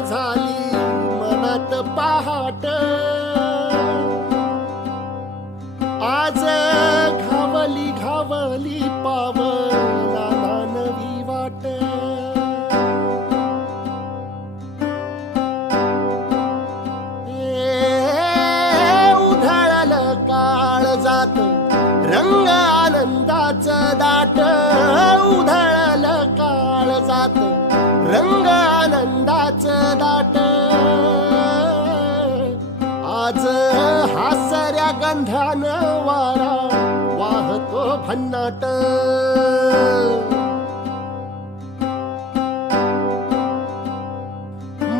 झाली आनंदाच दाट. आज हासऱ्या गंधान वारा वाहतो भन्नाट.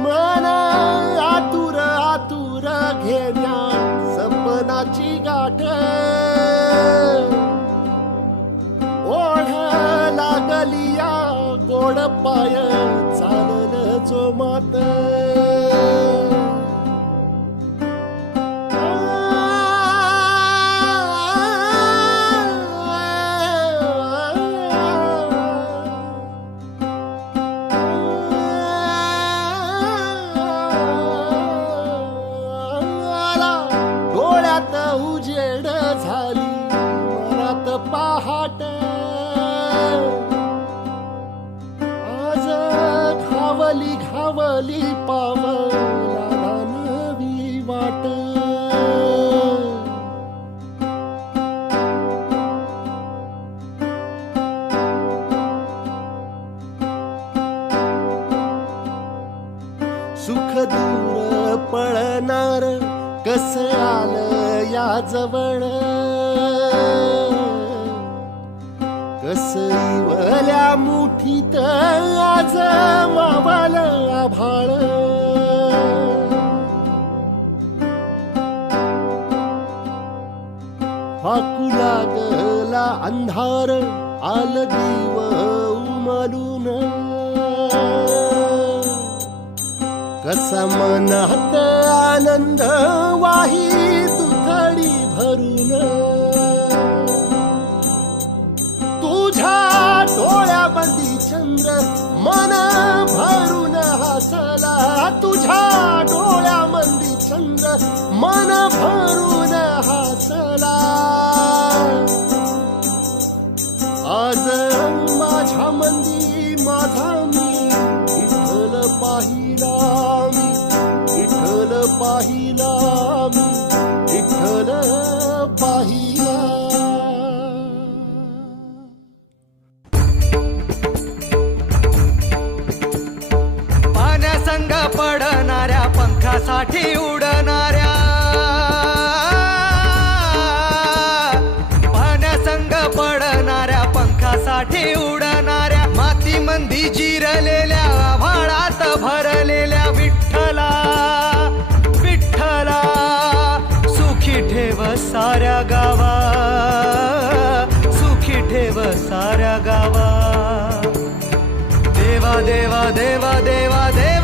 मन आतुर आतुर घेण्या सपनाची गाठ. ओढ लागलिया गोड पाय mata. घावली घावली पावला वाट. सुख दूर पळणार कस आलं या जवळ? कस मुठीत आज मावाल आभाळ. फाकू लागला अंधार आल दिव उमलून. कसा मनात आनंद वाही तुथडी भरून. तुझ्या डोळ्यामध्ये चंद्र मन भरून हसला. आज माझ्या मंदी साठी उडणाऱ्या पाण्यासंग पडणाऱ्या पंखासाठी उडणाऱ्या माती मंदी जिरलेल्या आभाळात भरलेल्या विठ्ठला विठ्ठला सुखी ठेव साऱ्या गावा सुखी ठेव साऱ्या गावा. देवा देवा देवा देवा देवा देवा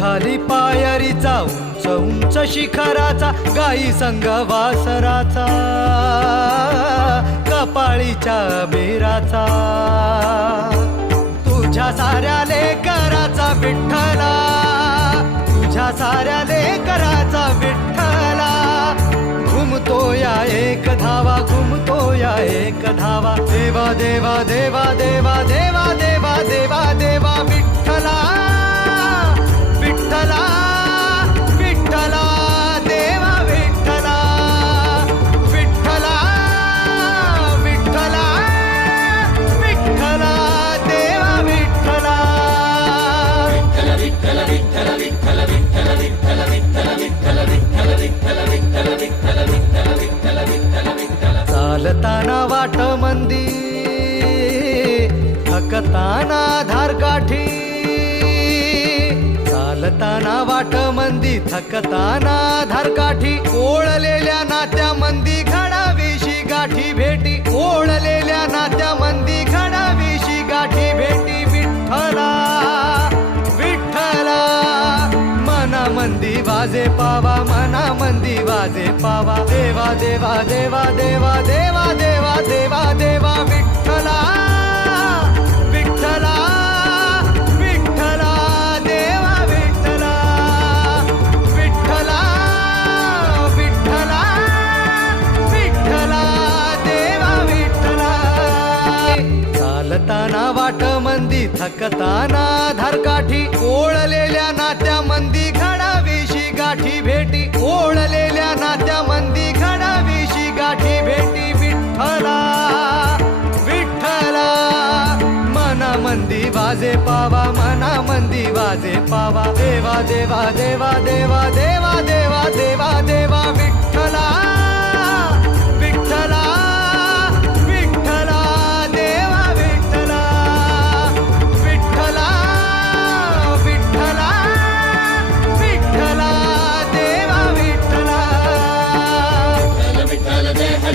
खाली पायरीचा उंच उंच शिखराचा गाई संग वासराचा कपाळीच्या बेराचा. तुझ्या साऱ्या लेकराचा विठ्ठला तुझ्या साऱ्या लेकराचा विठ्ठला. घुमतो या एक धावा घुमतो या एक धावा. देवा देवा देवा देवा देवा देवा देवा चालताना धारकाठी चालताना वाट मंदी थकताना धारकाठी ओळलेल्या नात्या मंदी घडावीशी गाठी भेटी ओळलेल्या नात्या मंदी घडावीशी गाठी भेटी विठ्ठला विठ्ठला मनामंदी वाजे पावा मनामंदी वाजे पावा देवा देवा देवा देवा देवा देवा देवा देवा देवा मंदी थकताना धारकाठी ओळलेल्या नात्या मंदी घडावीशी गाठी भेटी ओळलेल्या नात्या मंदी घडावीशी गाठी भेटी. विठ्ठला विठ्ठला मनामंदी वाजे पावा मनामंदी वाजे पावा. देवा देवा देवा देवा देवा देवा देवा देवा देवा